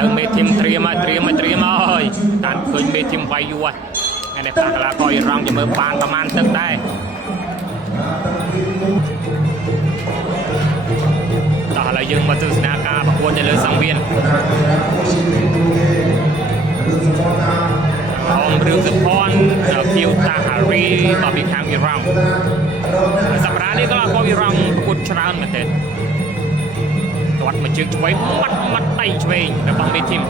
លើមេធីមត្រៀមហើយតាឃើញមេធីមវាយយូរហើយនេះតាកលាក៏អ៊ីរ៉ង់ជាមើលបានប្រមាណទឹកដែរតោះឥឡូវយើងមកទស្សនាការប្រកួតនៅលើសង្វៀនអង្គរឿងសុភ័ណ្ឌគៀវតាហារីមកពីខាងអ៊ីរ៉ង់សប្តាហ៍នេះក៏អ៊ីរ៉ង់ប្រកួតច្រើនមែនទេគាត់មកជើងឆ្វេងមាត់ដៃឆ្វេងរបស់មេធីម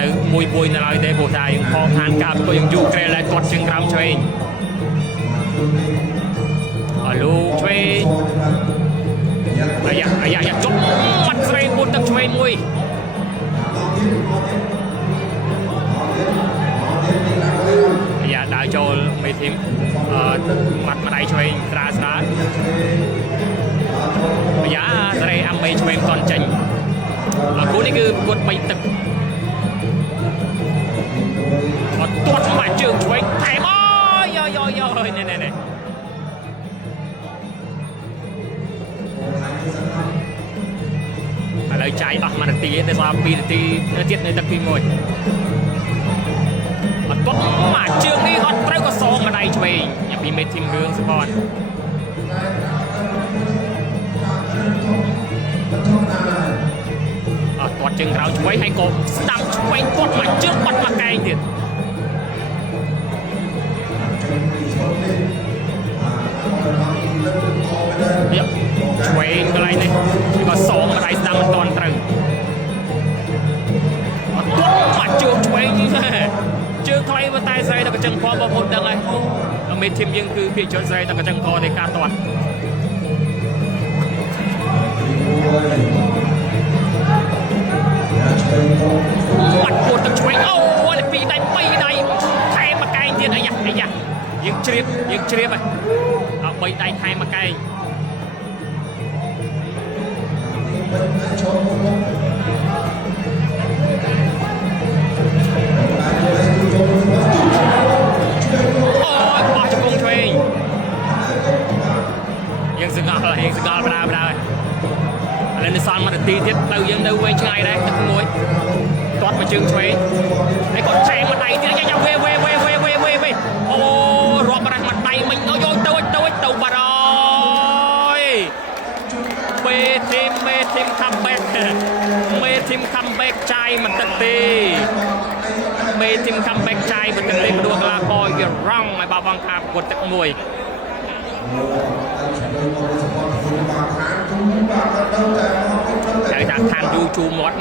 នៅមួយនៅឡើយទេព្រោះតែយើងខកខានការក៏យើងយូរក្រែលតែគាត់ជើងក្រោមឆ្វេងអលូឆ្វេងអាយ៉ាជប់មាត់ស្រីពួតទឹកឆ្វេងមួយអាយ៉ាដើរចូលមេធីមមាត់ម្ដាយឆ្វេងស្រាលអាយ៉ាស្រីអាមេឆ្វេងតន់ចេញគូនេះគឺប្រកួត3ទឹកអត់ទាត់មកជើងឆ្វេងថែមអូយនេះឥឡូវចាយអស់1នាទីទេស្មើ2នាទីទៀតនៅទឹកទី1អត់ទាត់មកជើងនេះអត់ត្រូវក៏សងម្ដាយឆ្វេងពីមេធីមរឿងសុភ័ណ្ឌអត់ទាត់ជើងក្រោយឆ្វេងហើយក៏ស្ដាំឆ្វេងទាត់មកជើងបាត់មកកែងទៀតឆ្វេងកន្លែងនេះក៏សងម្ដាយស្ដាំមិនទាន់ត្រូវអត់ទាត់មកជើងឆ្វេងជើងខ្លីប៉ុន្តែស្រីតែកញ្ចឹងផងបងប្អូនដឹងហើយមេធីមយើងគឺភាគច្រើនស្រីតែកញ្ចឹងផងទេការទាត់បាត់ពួតទឹកឆ្វេងអូយពីដៃ3ដៃថែមមកកែងទៀតអាយ៉ាយើងជ្រាបហើយ3ដៃថែមមកកែងបោះជង្គង់ឆ្វេងយើងសង្កល់បណ្ដាឥឡូវនេះសល់1នាទីទៀតទៅយើងនៅវែងឆ្ងាយដែរទឹកមួយទាត់មកជើងឆ្វេងហើយគាត់ឆែកម្ដាយទៀតយ៉ាវេអូរាប់រ៉ាស់ម្ដាយមិញទៅយកទៅបាត់ហើយមេធីម comeback ចាយមិនទឹកទេមេធីម comeback ចាយមិនទឹកទេព្រោះកីឡាករយរ៉ង់ឲ្យបាល់បង់ការប្រកួតទឹកមួយហើយថាខានយូរជូរមាត់